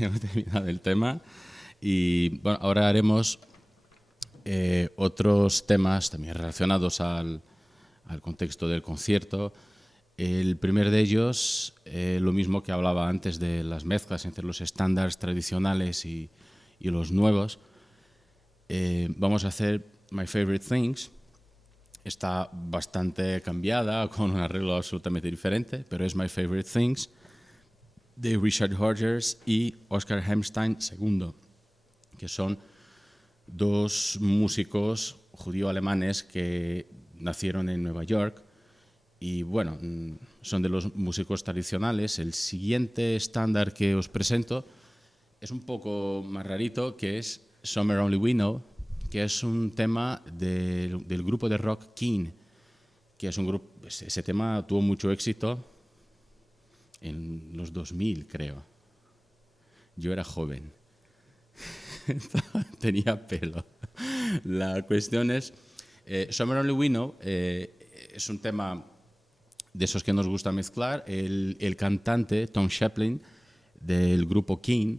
hemos terminado el tema y bueno, ahora haremos otros temas también relacionados al contexto del concierto. El primer de ellos, lo mismo que hablaba antes de las mezclas entre los estándares tradicionales y los nuevos, vamos a hacer My Favorite Things. Está bastante cambiada, con un arreglo absolutamente diferente, pero es My Favorite Things, de Richard Hodgers y Oscar Hammerstein II, que son dos músicos judío-alemanes que nacieron en Nueva York y, bueno, son de los músicos tradicionales. El siguiente estándar que os presento es un poco más rarito, que es Somewhere Only We Know, que es un tema del grupo de rock Keane, que es un grupo, ese tema tuvo mucho éxito en los 2000, creo. Yo era joven, tenía pelo. La cuestión es, Somewhere Only We Know es un tema de esos que nos gusta mezclar. El cantante, Tom Chaplin, del grupo Keane,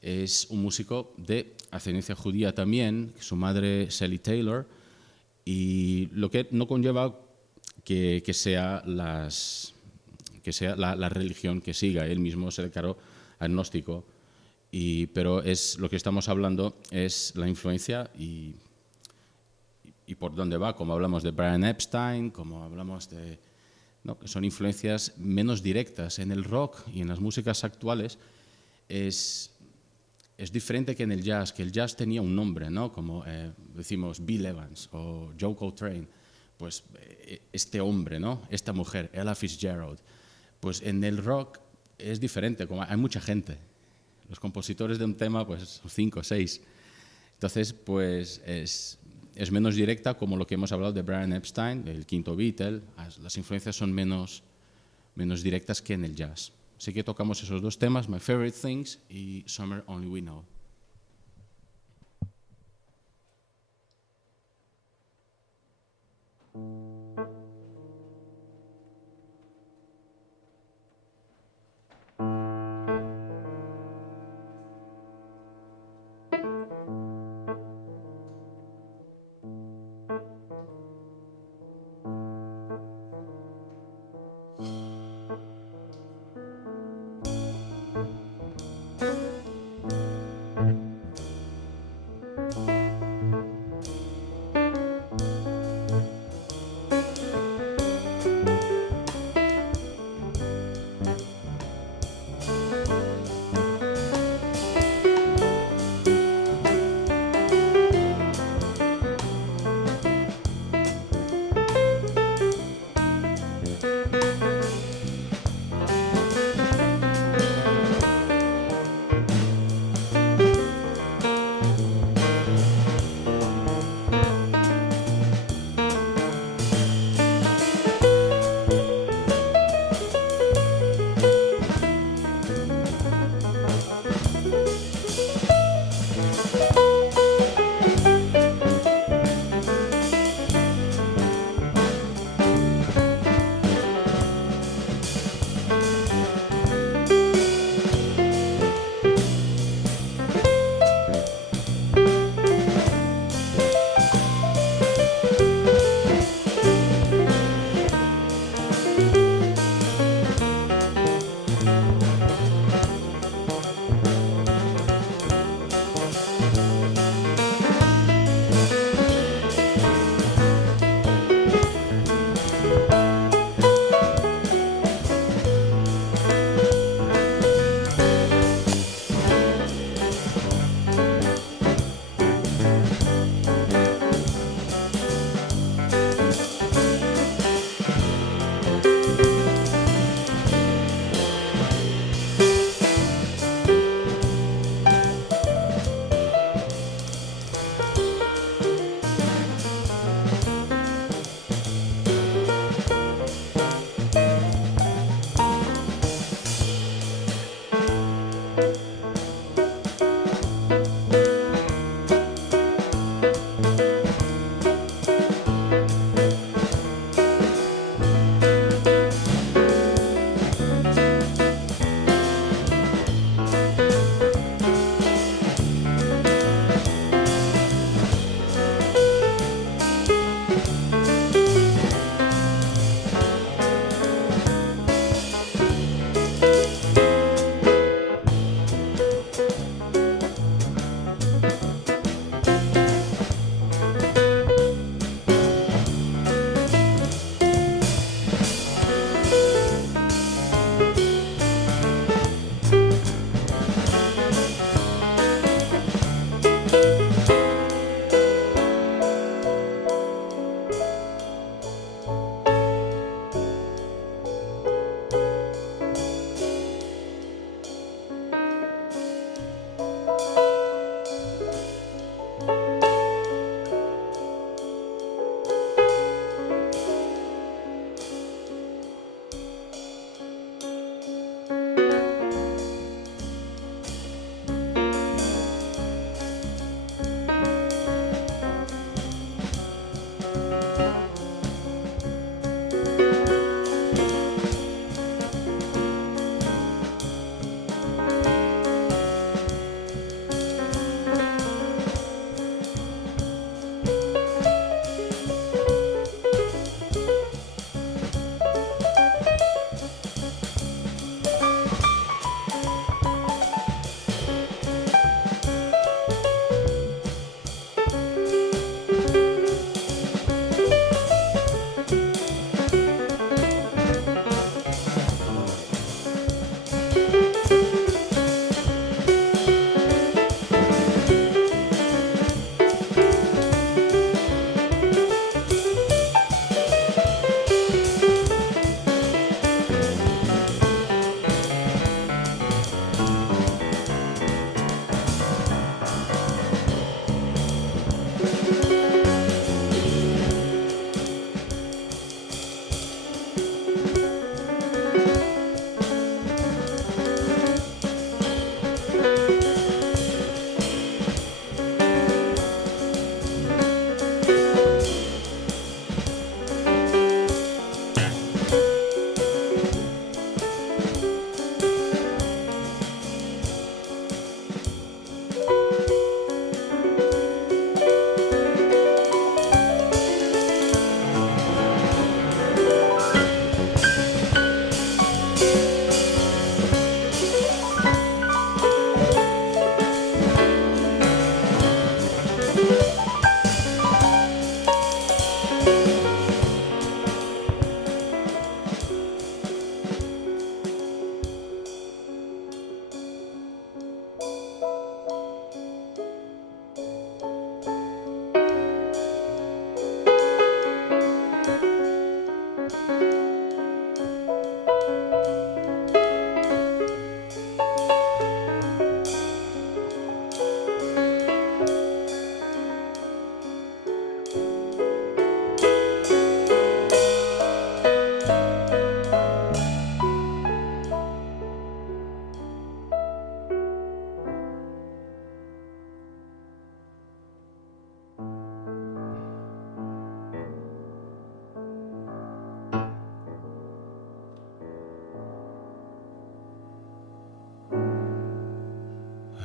es un músico de ascendencia judía también, su madre Sally Taylor, y lo que no conlleva que sea la religión que siga. Él mismo se declaró agnóstico, pero lo que estamos hablando es la influencia y por dónde va, como hablamos de Brian Epstein, como hablamos de... ¿no? Que son influencias menos directas. En el rock y en las músicas actuales es diferente que en el jazz, que el jazz tenía un nombre, ¿no? Como decimos Bill Evans o Joe Coltrane, pues este hombre, ¿no? Esta mujer, Ella Fitzgerald. Pues en el rock es diferente, como hay mucha gente. Los compositores de un tema, pues son 5 o 6. Entonces, pues es menos directa, como lo que hemos hablado de Brian Epstein, el quinto Beatle. Las influencias son menos directas que en el jazz. Así que tocamos esos dos temas, My Favorite Things y Somewhere Only We Know.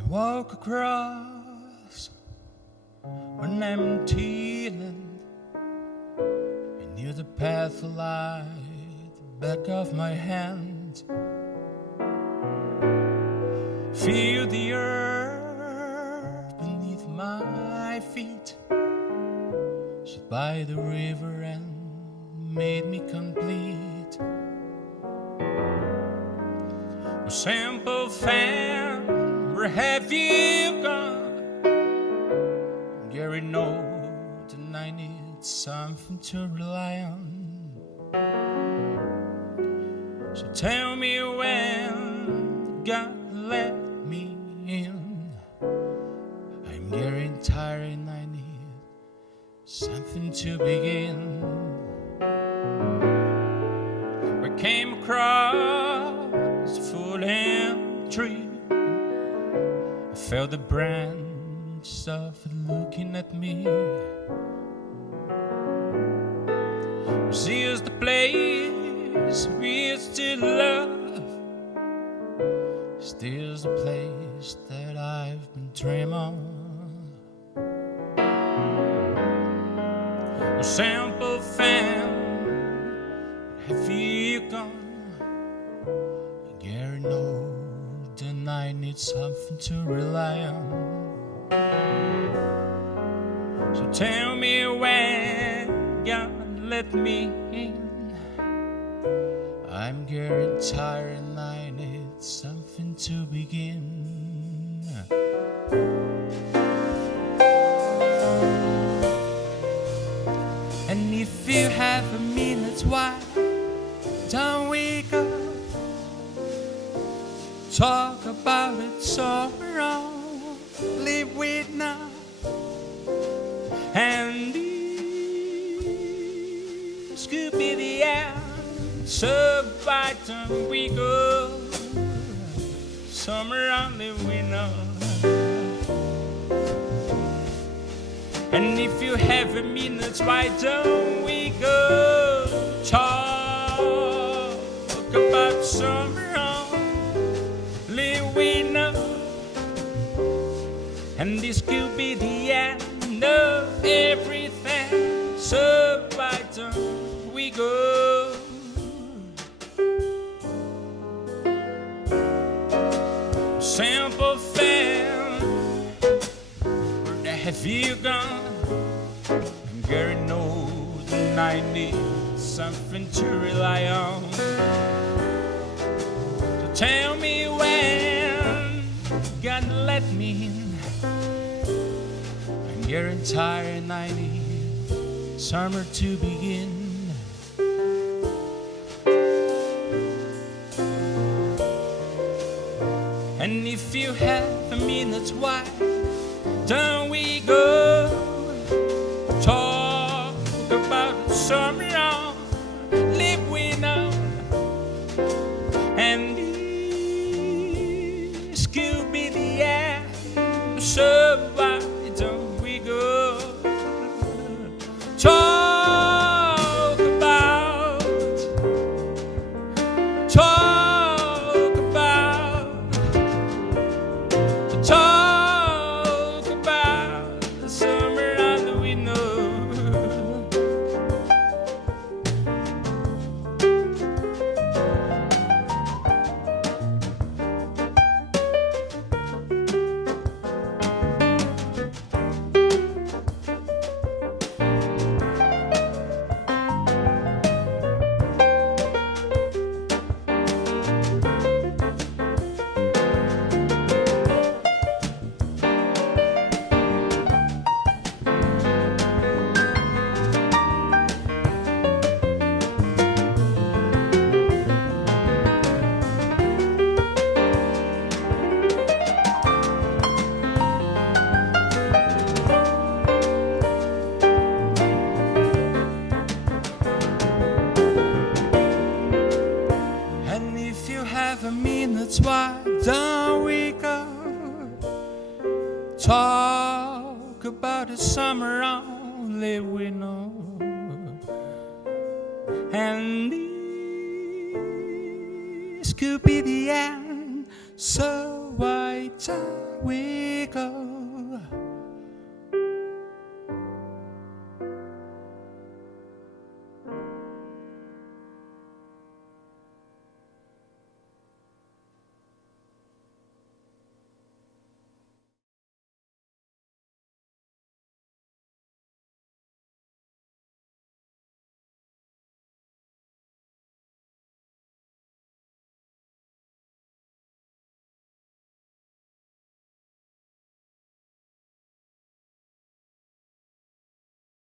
Walk across an empty land. I knew the path lie at the back of my hand. Feel the earth beneath my feet. Stood by the river and made me complete. A simple fan. Where have you gone? Gary knows and I need something to rely on. So tell me when God let me in. I'm getting tired and I need something to begin. I came across a fallen tree. Felt the branch softly looking at me. This is the place we used to love. This is the place that I've been dreaming of. A simple fan, have you gone? Gary knows. And I need something to rely on. So tell me when God let me in. I'm getting tired and I need something to begin. summer only we know, and this could be the end. So by the time we go, summer only we know. And if you have a minute, why don't we go talk about summer only we know? And this could be the end of everything. So why don't we go? Simple fan, where have you gone? And Gary knows and I need something to rely on. So tell me when you're gonna let me in. I'm getting tired and I need summer to begin. And if you have a minute, why don't we go talk about the summer on, live we know, and this could be the end. So why don't we go talk about the summer that we know. And if you have a minute, why don't we go talk about the summer only we know? And this could be the end. So why don't we go